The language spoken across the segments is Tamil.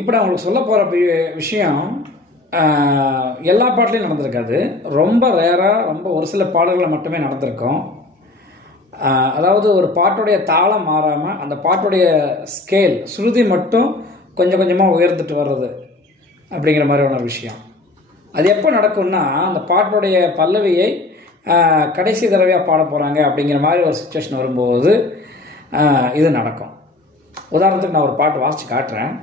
இப்போ நான் உங்களுக்கு சொல்ல போகிற விஷயம் எல்லா பாட்டுலையும் நடந்திருக்காது. ரொம்ப ரேராக ரொம்ப ஒரு சில பாடல்களில் மட்டுமே நடந்திருக்கும். அதாவது ஒரு பாட்டுடைய தாளம் மாறாமல் அந்த பாட்டுடைய ஸ்கேல் ஸ்ருதி மட்டும் கொஞ்சம் கொஞ்சமாக உயர்ந்துட்டு வர்றது அப்படிங்கிற மாதிரியான ஒரு விஷயம். அது எப்போ நடக்கும்னா, அந்த பாட்டுடைய பல்லவியை கடைசி தடவையாக பாட போகிறாங்க அப்படிங்கிற மாதிரி ஒரு சுச்சுவேஷன் வரும்போது இது நடக்கும். உதாரணத்துக்கு நான் ஒரு பாட்டு வாசித்து காட்டுறேன்.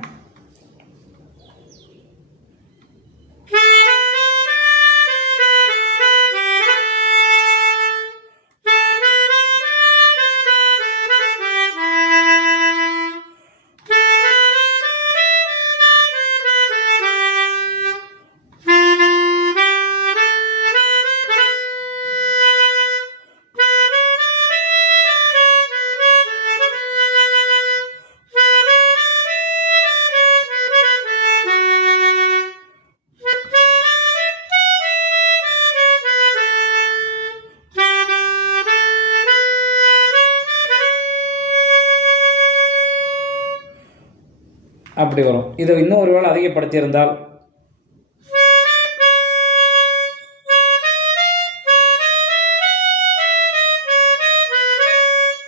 அப்படி வரும். இதை இன்னும் ஒரு வேளை அதிகப்படுத்தியிருந்தால்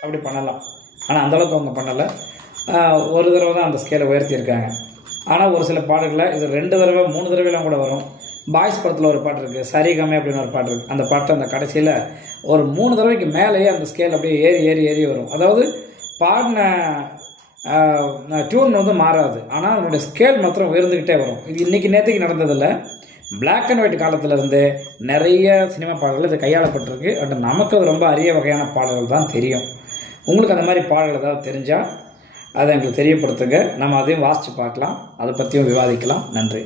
அப்படி பண்ணலாம். ஆனால் அந்தளவுக்கு அவங்க பண்ணலை. ஒரு தடவை தான் அந்த ஸ்கேலை உயர்த்தியிருக்காங்க. ஆனால் ஒரு சில பாடல்களில் இது 2 தடவை 3 தடவைலாம் கூட வரும். பாய்ஸ் படத்தில் ஒரு பாட்டு இருக்குது, சரிகமே அப்படின்னு ஒரு பாட்டு இருக்குது. அந்த பாட்டு அந்த கடைசியில் ஒரு 3 தடவைக்கு மேலேயே அந்த ஸ்கேல் அப்படியே ஏறி ஏறி ஏறி வரும். அதாவது பாடின டியூன் வந்து மாறாது, ஆனால் அதனுடைய ஸ்கேல் மாத்திரம் உயர்ந்துக்கிட்டே வரும். இது இன்றைக்கி நேற்றுக்கு நடந்ததில்லை. பிளாக் அண்ட் ஒயிட் காலத்திலேருந்து நிறைய சினிமா பாடல்கள் இது கையாளப்பட்டிருக்கு. பட் நமக்கு அது ரொம்ப அரிய வகையான பாடல்கள் தான் தெரியும். உங்களுக்கு அந்த மாதிரி பாடல்கள் ஏதாவது தெரிஞ்சால் அதை எங்களுக்கு தெரியப்படுத்துங்க. நம்ம அதையும் வாசித்து பார்க்கலாம், அதை பற்றியும் விவாதிக்கலாம். நன்றி.